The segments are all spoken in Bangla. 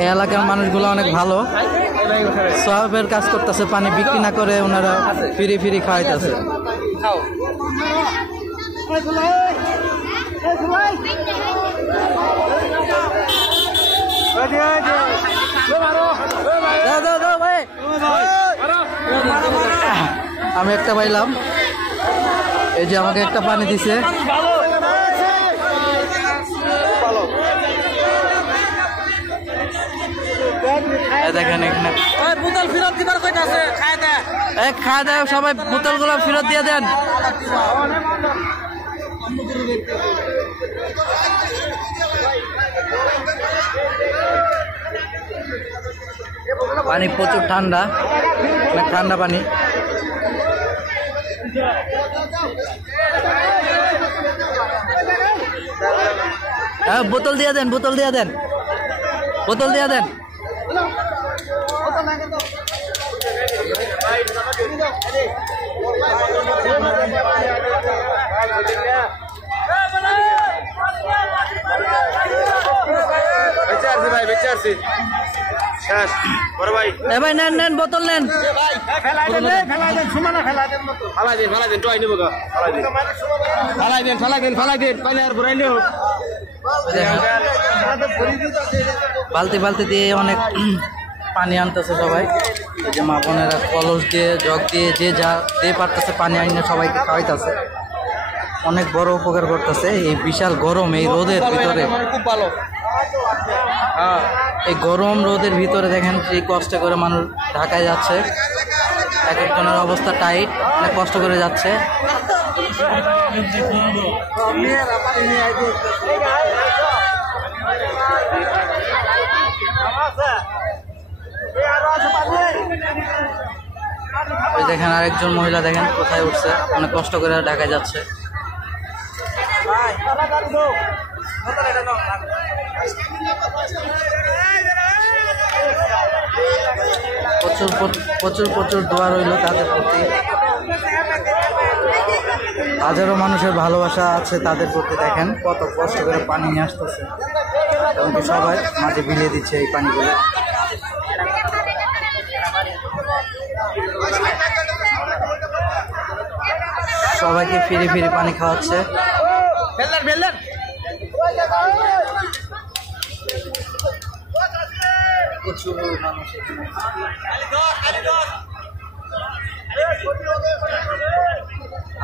এই এলাকার মানুষগুলো অনেক ভালো, সওয়াবের কাজ করতেছে, পানি বিক্রি না করে ওনারা ফ্রি ফ্রি খাওয়াইতেছে। আমি একটা পাইলাম, এই যে আমাকে একটা পানি দিছে। দেখেন এখানে বোতল ফেরত দিবার কইতাছে, খায় দেয় সবাই, বোতলগুলো ফেরত দিয়ে দেন। পানি প্রচুর ঠান্ডা, অনেক ঠান্ডা পানি। হ্যাঁ, বোতল দিয়ে দেন, বোতল দিয়ে দেন, বোতল দিয়ে দেন। ভাই নেন নেন, বোতল নেন। বালতি বালতি দিয়ে অনেক পানি আনতেছে সবাই, এই যে মা বোনেরা কলস দিয়ে, জগ দিয়ে, যে যা দিয়ে পারতেছে পানি আনিয়ে সবাইকে খাওয়াইতেছে। অনেক বড় উপকার করতেছে এই বিশাল গরম, এই রোদের ভিতরে। খুব ভালো, এই গরম রোদের ভিতরে দেখেন কি কষ্ট করে মানুষ ঢাকায় যাচ্ছে। এক একজনের অবস্থা টাইট, অনেক কষ্ট করে যাচ্ছে। ওই দেখেন আরেকজন মহিলা, দেখেন কোথায় উঠছে, অনেক কষ্ট করে ঢাকায় যাচ্ছে। প্রচুর প্রচুর প্রচুর দোয়া রইল তাদের প্রতি। হাজারো মানুষের ভালোবাসা আছে তাদের প্রতি। দেখেন কত কষ্ট করে পানি নিয়ে আসতেছে, এমনকি সবাই মাঝে বিলিয়ে দিচ্ছে এই পানিগুলো। সবাইকে ফিরে ফিরে পানি খাওয়াচ্ছে। প্রচুর মানুষ,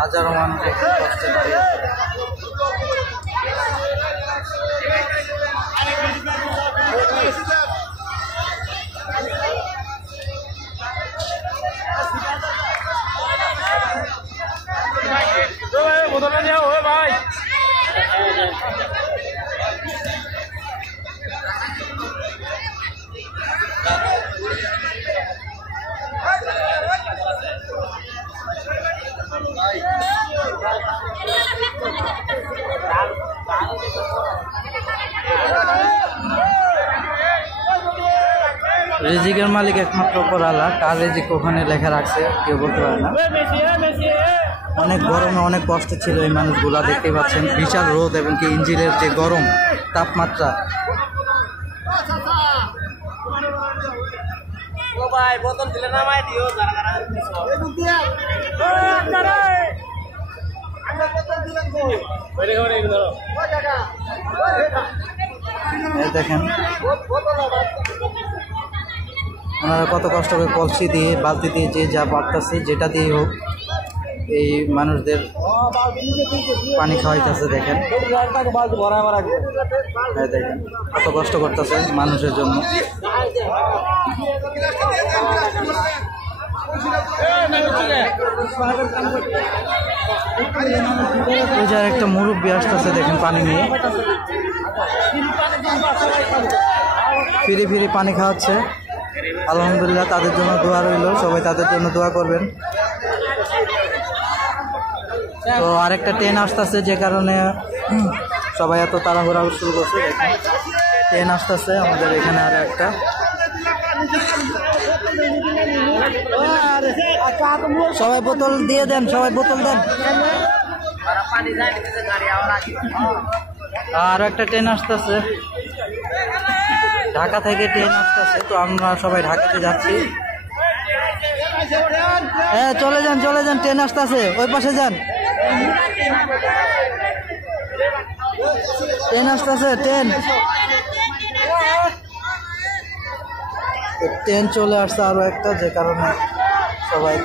হাজারো মানুষ কষ্টে দাঁড়িয়ে আছে। রিজিকের মালিক একমাত্র উপর আল্লাহ, কার রিজিক ওখানে লেখা রাখছে কেউ বলতে পারে না। অনেক গরমে অনেক কষ্ট ছিল এই মানুষগুলা, দেখতে পাচ্ছেন বিশাল রোদ এবং কি ইঞ্জিনের যে গরম তাপমাত্রা। দেখেন ওনারা কত কষ্ট করে কলসি দিয়ে, বালতি দিয়ে, যে যা পারতেছে যেটা দিয়ে হোক এই মানুষদের পানি খাওয়াইতেছে। দেখেন দেখেন কত কষ্ট করতেছে মানুষের জন্য। ওই যে একটা মুরব্বী আসতেছে, দেখেন পানি নিয়ে ফিরে ফিরে পানি খাওয়াচ্ছে। আলহামদুলিল্লাহ, তাদের জন্য দোয়া রইল, সবাই তাদের জন্য দোয়া করবেন। তো আরেকটা ট্রেন আসতেছে, যে কারণে সবাই এত তাড়াহুড়া শুরু করছে। ট্রেন আসতেছে আমাদের এখানে আর একটা। সবাই বোতল দিয়ে দেন, সবাই বোতল দেন। আর একটা ট্রেন আসতেছে ঢাকা থেকে ট্রেন আসতেছে, তো আমরা সবাই ঢাকাতে যাচ্ছি। হ্যাঁ চলে যান ট্রেন আসতেছে, ওই পাশে যান। ট্রেন আসতেছে, ট্রেন চলে আসছে আরো একটা, যে কারণে সবাই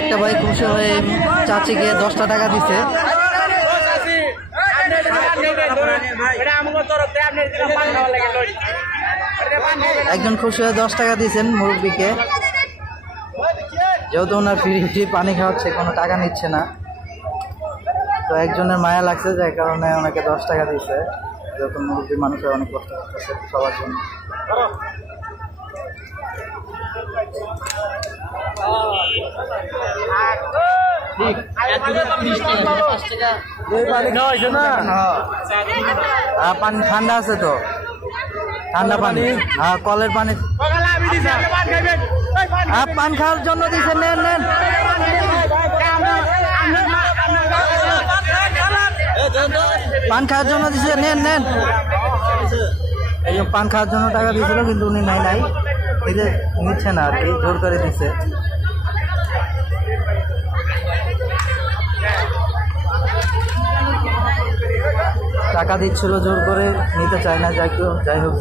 একটা ভাই খুশি হয়ে চাচিকে 10টা টাকা দিছে। একজন খুশি হয়ে 10 টাকা দিয়েছেন মুরব্বীকে, যেহেতু ওনার ফ্রি পানি খাওয়াচ্ছে, কোনো টাকা নিচ্ছে না। তো একজনের মায়া লাগছে, যার কারণে ওনাকে 10 টাকা দিয়েছে, যেহেতু মুরব্বী মানুষের অনেক কষ্ট করতেছে সবার জন্য। পানি ঠান্ডা আছে তো, ঠান্ডা পানি, হ্যাঁ কলের পানি। পান খাওয়ার জন্য দিচ্ছে, নেন পান খাওয়ার জন্য দিচ্ছে, নেন। এই যে পান খাওয়ার জন্য টাকা দিয়েছিল, কিন্তু উনি নাই নিচ্ছে না আর কি, জোর করে দিচ্ছে। টাকা দিচ্ছিল জোর করে, নিতে চায় না, যাই হোক।